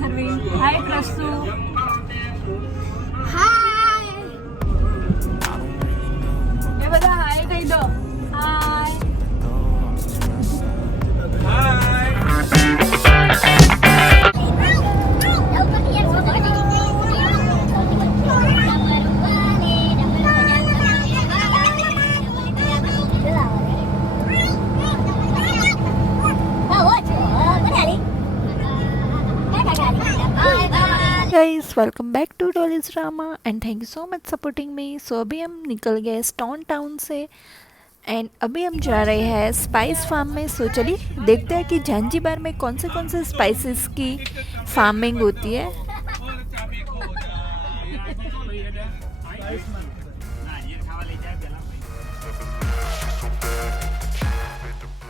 અથર્વી. હાય પ્રસુ. હાય. એ બધા હાય કહી દો. Hi. Guys welcome back to Dolly's drama and thank you so much supporting me. So अभी हम निकल गए स्टोन टाउन से एंड अभी हम जा रहे हैं स्पाइस फार्म में। सो चलिए देखते हैं कि झांझीबार में कौन से स्पाइसेस की फार्मिंग होती है।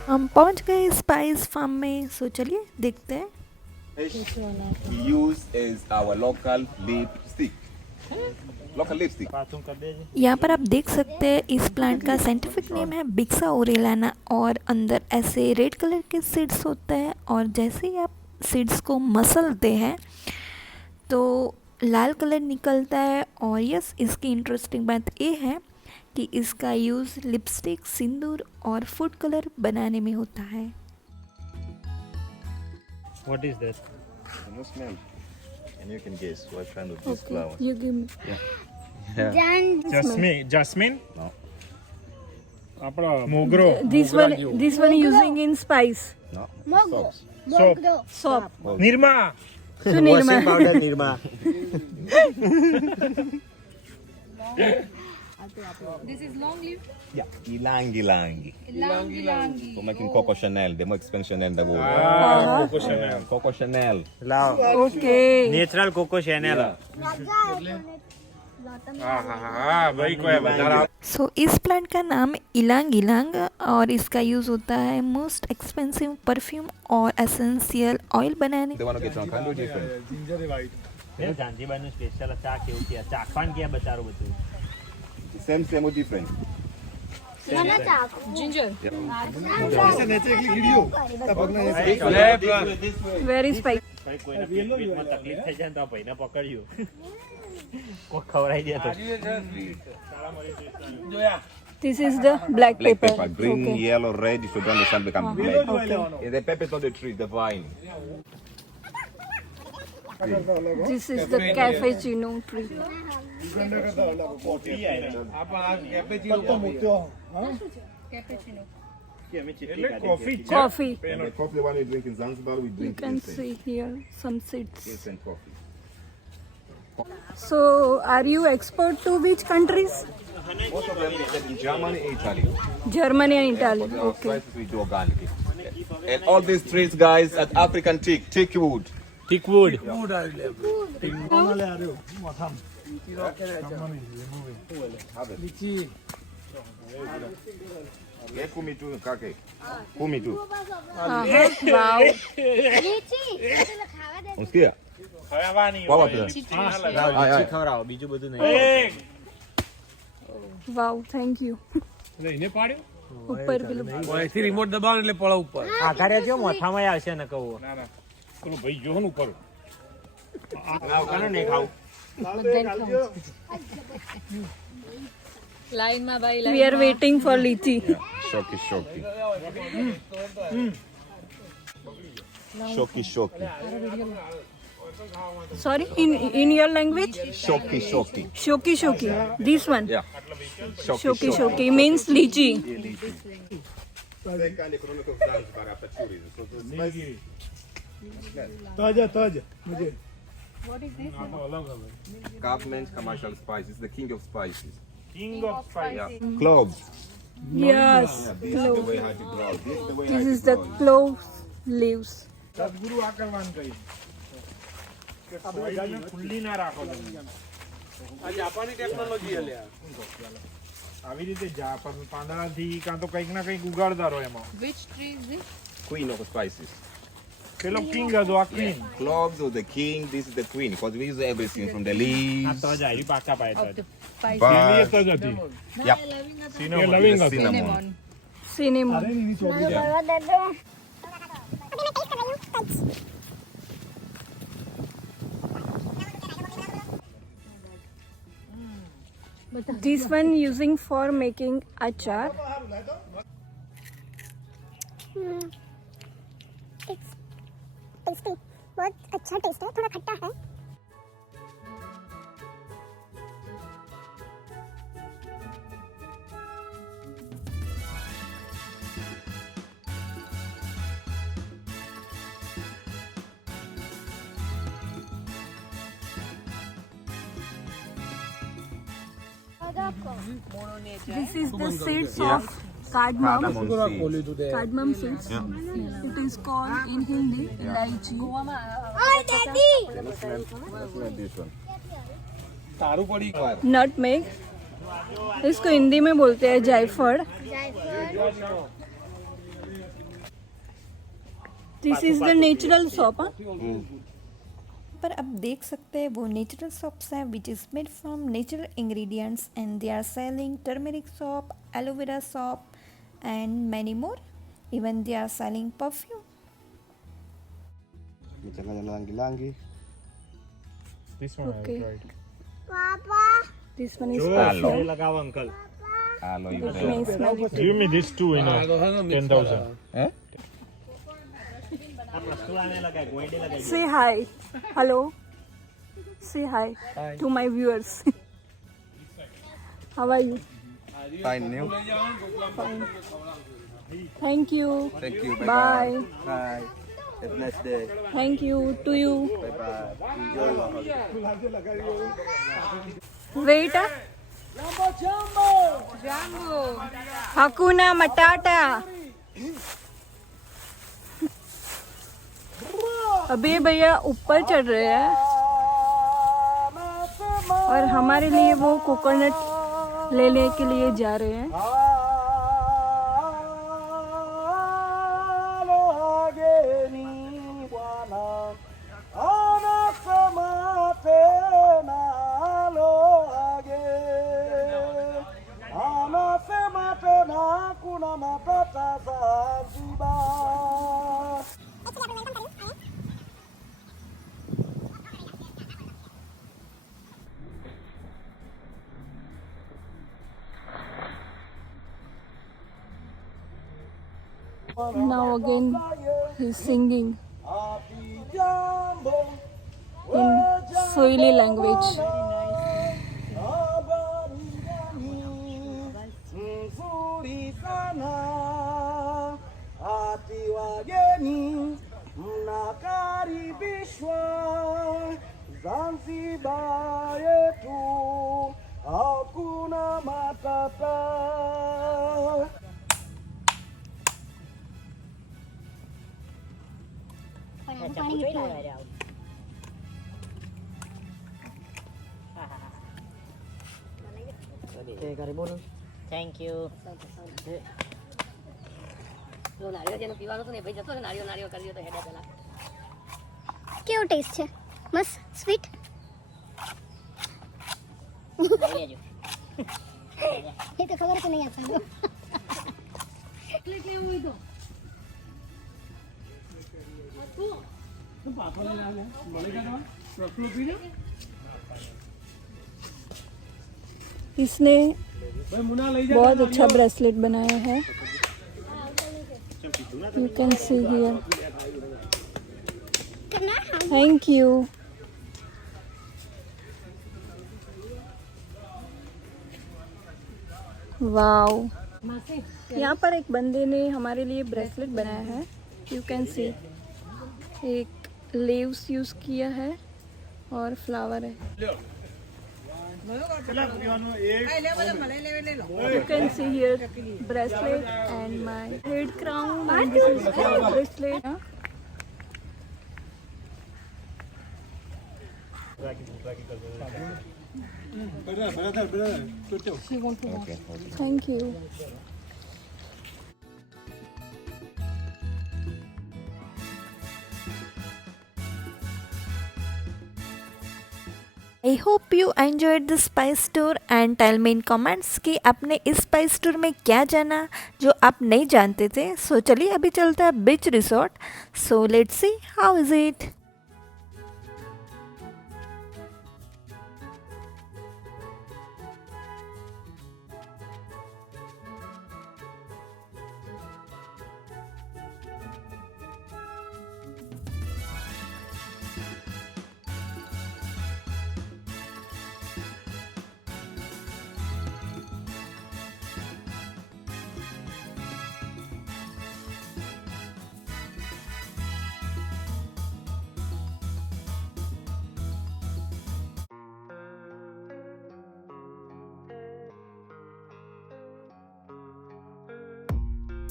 हम पहुंच गए स्पाइस फार्म में। सो चलिए देखते हैं। We use is our local lipstick. Local lipstick. यहाँ पर आप देख सकते हैं इस प्लांट का साइंटिफिक नेम है बिक्सा ओरेलाना और अंदर ऐसे रेड कलर के सीड्स होते हैं और जैसे ही आप सीड्स को मसलते हैं तो लाल कलर निकलता है। और यस, इसकी इंटरेस्टिंग बात ये है कि इसका यूज़ लिपस्टिक, सिंदूर और फूड कलर बनाने में होता है। What is that? Can you smell? And you can guess what kind of this flower. You give me. Jasmine? No. Apna mogro. This one using in spice. No. Mogo. Soap. Soap. Nirma. So Nirma. Washing powder Nirma. This is long leaf. Yeah. Ilangi. Ilangi. For making Coco Chanel, the more expensive Chanel in the world. Coco Chanel. Coco Chanel. Lao. Okay. Natural Coco Chanel. भाई कोई बता। सो इस plant का नाम इलांग इलांग और इसका use होता है मोस्ट एक्सपेंसिव परफ्यूम और एसेंशियल ऑयल बनाने। They want to get some kind of different. Zanzibar નું સ્પેશિયલ ચા કેવું છે ચાખવાન કે બચારો બધું Same or different? Ginger. Yeah. Very spicy. ભાઈ કોઈને પેટમાં તકલીફ થઈ જાય ને તો ભાઈને પકડ્યું કોઈ ખવડાવી દે તો This is the black Black pepper. pepper, green, Okay. yellow, red. If you don't understand, become black. Yeah, the pepper is not the tree, the vine. This is the cappuccino tree. Coffee. And the coffee, the one we drink in Zanzibar, we You drink can instant. see here some seeds. Instant coffee. So, are you export to which countries? Most of them is in Germany and Italy. Germany and Italy. But our Okay. spices we do organic. And all these trees, guys, at African teak wood. Thick wood. Yeah, kumi tu, kake. Kumi tu. Wow. Unsikia? ખાવાની Wawa pia. ખવડાવો બીજું બધું નહીં Wow. Thank you. લઈને પાડ્યો ઉપર પેલું ઓયથી remote દબાવો એટલે પળો ઉપર આઘારે જો મોથામાં આવશે ને કહું ના ના પેલો ભાઈ જો ને ઉપર ખાવ કને નહીં ખાવ we are waiting for lychee. Shoki. Shoki. Sorry, in your language? Shoki. Shoki. This one. Yeah. Shoki means lychee. Second economic of Zanzibar after tourism. So the spice. તાજા Government commercial spices, the king of spices. King of spice Yeah. Cloves. Yes. Yeah, this is the way how to grow. This is the way This how is to the grow. clove leaves. સદગુરુ આ કરવાનું કહી કે સોયને ખુલ્લી ના રાખો તમે આ જાપાની ટેકનોલોજી હલે આવી રીતે જાપાન પાંદડાથી કાં તો કંઈક ના કંઈક ઉગાડતા રહો એમાં Which tree is this? Queen of spices. પેલો કિંગ હતો આ queen Cloves of the king, this is the queen, because we use everything from the આ leaves. તો જાય પાકા પાય તો પેલી But, જ હતી yeah, એ લવિંગ the હતું cinnamon. Cinnamon. This one using for making achar. Tasty, बहुत अच्छा टेस्ट है, थोड़ा खट्टा है। This is the seeds of cardamom. Cardamom seeds. It is called in Hindi elaichi. Nutmeg. इसको हिंदी में बोलते हैं जायफल. This is the natural soap. पर आप देख सकते हैं वो नेचुरल सोप्स है which is made from natural ingredients and they are selling turmeric soap, aloe vera soap and many more. Even they are selling perfume. This one Okay. I tried. पापा, This one is જો perfume. એ લગાવો uncle. It may smell it. Give me these two in 10,000. આ પ્રસ્તુલાને લગાય ગોઈડે લગાય. Say hi. Hello. Say hi to my viewers. How are you? Fine, new. Fine. Thank you. Thank you. Bye. Bye. Have a nice day. Thank you to you. Bye bye. Enjoy. Wait. Hakuna Matata. अभी भैया ऊपर चढ़ रहे हैं और हमारे लिए वो कोकोनट लेने के लिए जा रहे हैं. Now again he's singing in Swahili language. Nzuri sana ati wageni mnakaribishwa Zanzibar yetu hakuna matata. Thank you. જો નારિયેળ જેનું પીવાનું હતું ને ભાઈ જતો ને નારિયેળ નારિયેળ કરી દો તો હેડે પેલા. કેવો ટેસ્ટ છે? મસ્ત સ્વીટ. લઈ લેજો. એ તો ખબર તો નહીં આપણને. इसने बहुत अच्छा ब्रेसलेट बनाया है. You can see here. Thank you. Wow. यहाँ पर एक बंदे ने हमारे लिए ब्रेसलेट बनाया है. यू कैन सी एक लीव्स यूज़ किया है और फ्लावर है. You can see here bracelet and my head crown and this is my bracelet. Thank you. I hope you enjoyed the spice tour and tell me in comments कि आपने इस spice tour में क्या जाना जो आप नहीं जानते थे. सो चलिए अभी चलता है बीच resort. So let's see how is it.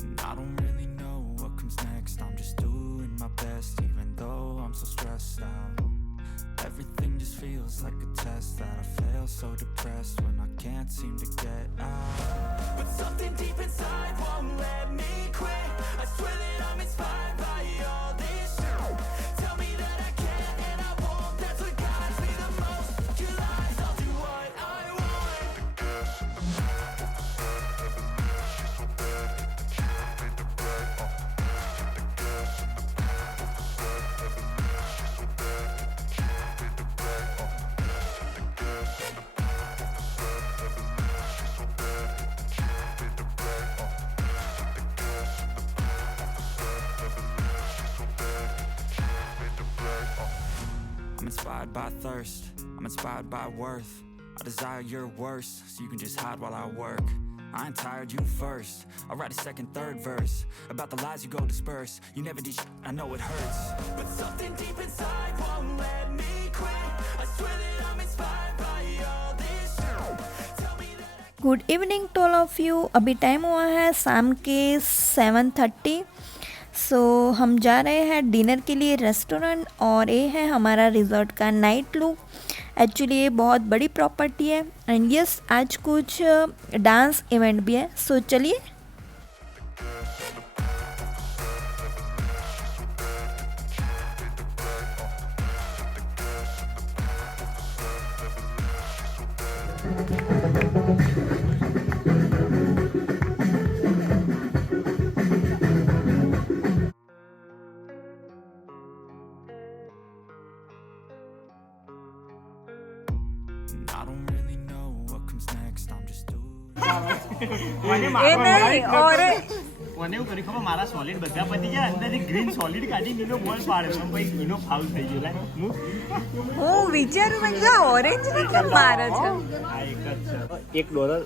And I don't really know what comes next. I'm just doing my best, even though I'm so stressed out. Everything just feels like a test that I fail, so depressed when I can't seem to get out. But something deep inside won't let me quit. I swear that I'm inspired by all this shit. Tell me that I can and I won't. That's what guides me the most. 'Cause I'll do what I want. I'm inspired by thirst, I'm inspired by worth. I desire your worst, so you can just hide while I work. I ain't tired, you first. I'll write a second, third verse about the lies you go disperse. You never did shit, I know it hurts. But something deep inside won't let me quit. I swear that I'm inspired by all this shit. Tell me that good evening to all of you. अभी time हुआ है शाम के 7:30। सो हम जा रहे हैं dinner के लिए रेस्टोरेंट, और ये है हमारा रिजॉर्ट का नाइट लुक। एक्चुअली ये बहुत बड़ी प्रॉपर्टी है, एंड यस आज कुछ डांस इवेंट भी है। सो चलिए। And I don't really know what comes next. I'm just doing. મને એવું કર્યું ખબર, મારા સોલિડ બધા પતી ગયા, અંદરથી ગ્રીન સોલિડ કાઢી નીલો બોલ પાડે, પણ ભાઈ એનો ફાઉલ થઈ ગયો. લે હું વિચારું મેં કીધું ઓરેન્જ ને કેમ મારે છે. આ એક જ છે. $1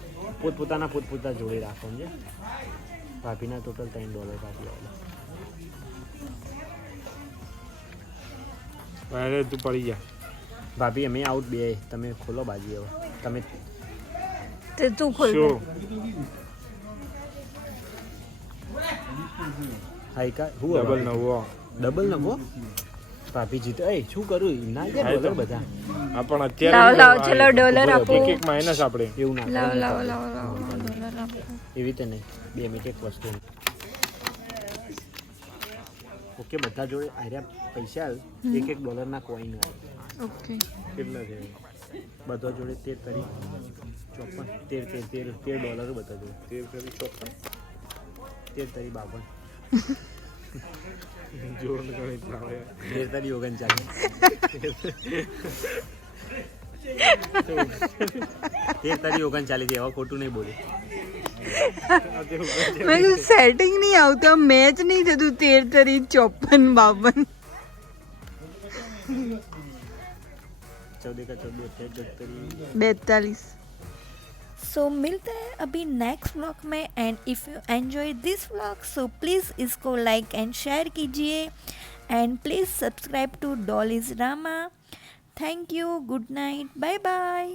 પોતપોતાના જોડે રાખો, સમજે? ભાભીના ટોટલ $3 કાઢી આવેલા. અરે તું પડી જા ભાભી અમે આઉટ બે, તમે ખોલો બાજી. હવે તમે તે તું ખોલ દે. હાઈ કા હું ડબલ નવો ભાભી જીતે. એ શું કરું ના ગયા ડોલર બધા. આ પણ લાવો અત્યારે લાવો ચલો ડોલર આપો. એક એક માઇનસ આપણે એવું ના લાવો કરાય. લાવો લાવો લાવો ડોલર આપો. એવી રીતે નહીં, 2 મિનિટ એક વસ્તુ. ઓકે, બધા જોડે આર્યા પૈસા $1 કોઈન આવે. ઓકે કેટલા છે બધા જોડે 13 $13 બધા જોડે 13 54 13 52 જોડ ગણિત ના હોય 13 39 એવા ખોટું નહીં બોલે. મેં સેટિંગ નહીં આવતું, મેચ નહીં થતું. 13 54 52 42. सो मिलते हैं अभी नेक्स्ट व्लॉग में, and if you enjoy this vlog so please इसको लाइक एंड शेयर कीजिए, and please subscribe to Dolly's drama. Thank you, good night, bye bye.